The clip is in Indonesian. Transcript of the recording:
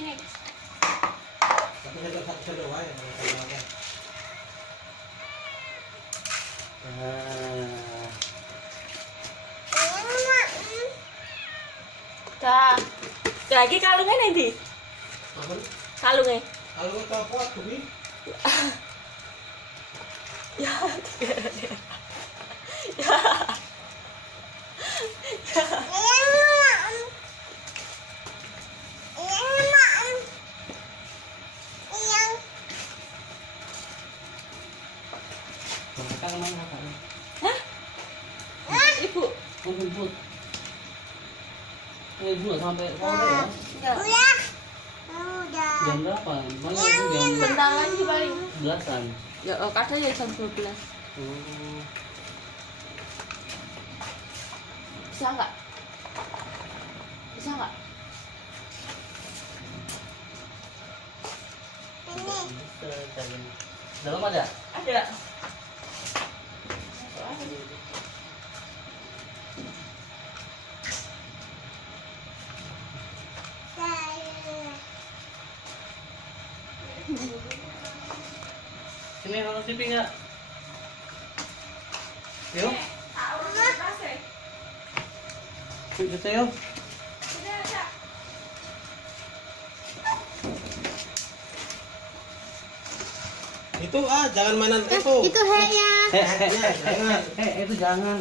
Sini. Tapi satu doang ya. Dah. Lagi kalungnya nanti. Kalungnya. Kalau apa tuh bi? Ya. Kan mana kan? Hah? Ibu. Mau jemput. Ibu sampai sore ya? Ya. Jam berapa? Mana itu jam Bentar lagi paling. 11-an. Ya, katanya jam 12. Oh. Bisa nggak? Bisa nggak? Dalam ada? Ada. Sini kalau TV nggak? Yuk, kita yuk. Itu jangan mainan itu. Itu heknya. Jangan. Itu jangan.